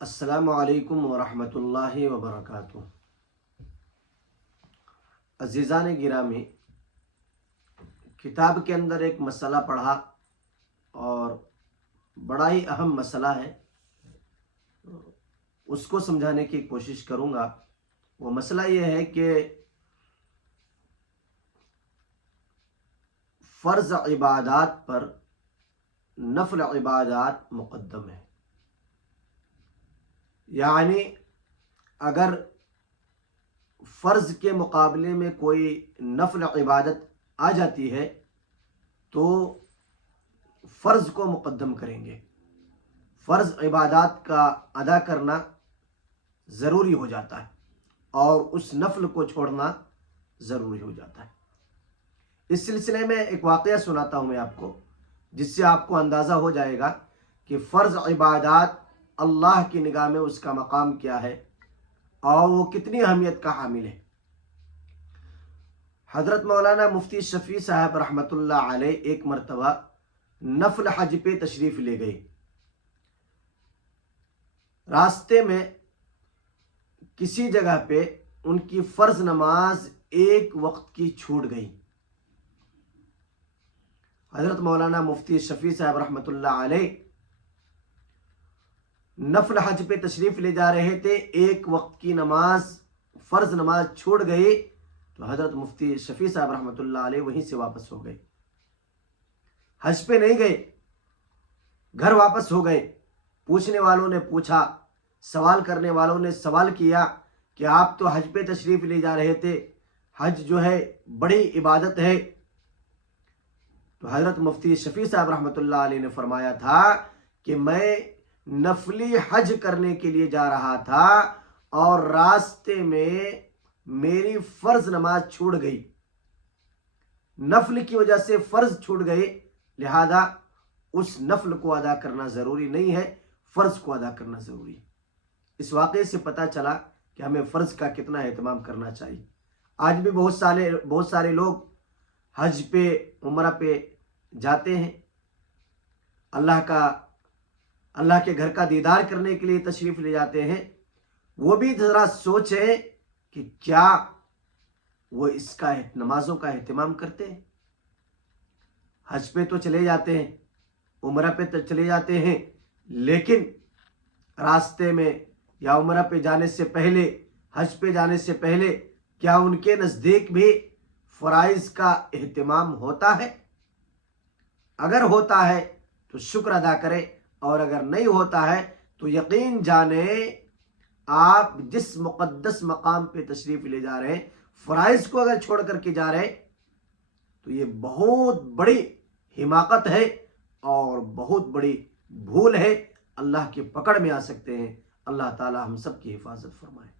السلام علیکم ورحمۃ اللہ وبرکاتہ۔ عزیزان گرامی، کتاب کے اندر ایک مسئلہ پڑھا اور بڑا ہی اہم مسئلہ ہے، اس کو سمجھانے کی کوشش کروں گا۔ وہ مسئلہ یہ ہے کہ فرض عبادات پر نفل عبادات مقدم ہے، یعنی اگر فرض کے مقابلے میں کوئی نفل عبادت آ جاتی ہے تو فرض کو مقدم کریں گے۔ فرض عبادات کا ادا کرنا ضروری ہو جاتا ہے اور اس نفل کو چھوڑنا ضروری ہو جاتا ہے۔ اس سلسلے میں ایک واقعہ سناتا ہوں میں آپ کو، جس سے آپ کو اندازہ ہو جائے گا کہ فرض عبادات اللہ کی نگاہ میں اس کا مقام کیا ہے اور وہ کتنی اہمیت کا حامل ہے۔ حضرت مولانا مفتی شفیع صاحب رحمۃ اللہ علیہ ایک مرتبہ نفل حج پہ تشریف لے گئے۔ راستے میں کسی جگہ پہ ان کی فرض نماز ایک وقت کی چھوٹ گئی۔ حضرت مولانا مفتی شفیع صاحب رحمۃ اللہ علیہ نفل حج پہ تشریف لے جا رہے تھے، ایک وقت کی نماز فرض نماز چھوڑ گئی تو حضرت مفتی شفیع صاحب رحمۃ اللہ علیہ وہیں سے واپس ہو گئے، حج پہ نہیں گئے، گھر واپس ہو گئے۔ پوچھنے والوں نے پوچھا، سوال کرنے والوں نے سوال کیا کہ آپ تو حج پہ تشریف لے جا رہے تھے، حج جو ہے بڑی عبادت ہے۔ تو حضرت مفتی شفیع صاحب رحمۃ اللہ علیہ نے فرمایا تھا کہ میں نفلی حج کرنے کے لیے جا رہا تھا اور راستے میں میری فرض نماز چھوٹ گئی، نفل کی وجہ سے فرض چھوٹ گئی، لہذا اس نفل کو ادا کرنا ضروری نہیں ہے، فرض کو ادا کرنا ضروری ہے۔ اس واقعے سے پتہ چلا کہ ہمیں فرض کا کتنا اہتمام کرنا چاہیے۔ آج بھی بہت سارے لوگ حج پہ عمرہ پہ جاتے ہیں، اللہ کے گھر کا دیدار کرنے کے لیے تشریف لے جاتے ہیں۔ وہ بھی ذرا سوچیں کہ کیا وہ اس کا نمازوں کا اہتمام کرتے ہیں؟ حج پہ تو چلے جاتے ہیں، عمرہ پہ تو چلے جاتے ہیں، لیکن راستے میں یا عمرہ پہ جانے سے پہلے، حج پہ جانے سے پہلے کیا ان کے نزدیک بھی فرائض کا اہتمام ہوتا ہے؟ اگر ہوتا ہے تو شکر ادا کرے، اور اگر نہیں ہوتا ہے تو یقین جانے آپ جس مقدس مقام پہ تشریف لے جا رہے ہیں، فرائض کو اگر چھوڑ کر کے جا رہے تو یہ بہت بڑی حماقت ہے اور بہت بڑی بھول ہے، اللہ کی پکڑ میں آ سکتے ہیں۔ اللہ تعالی ہم سب کی حفاظت فرمائے۔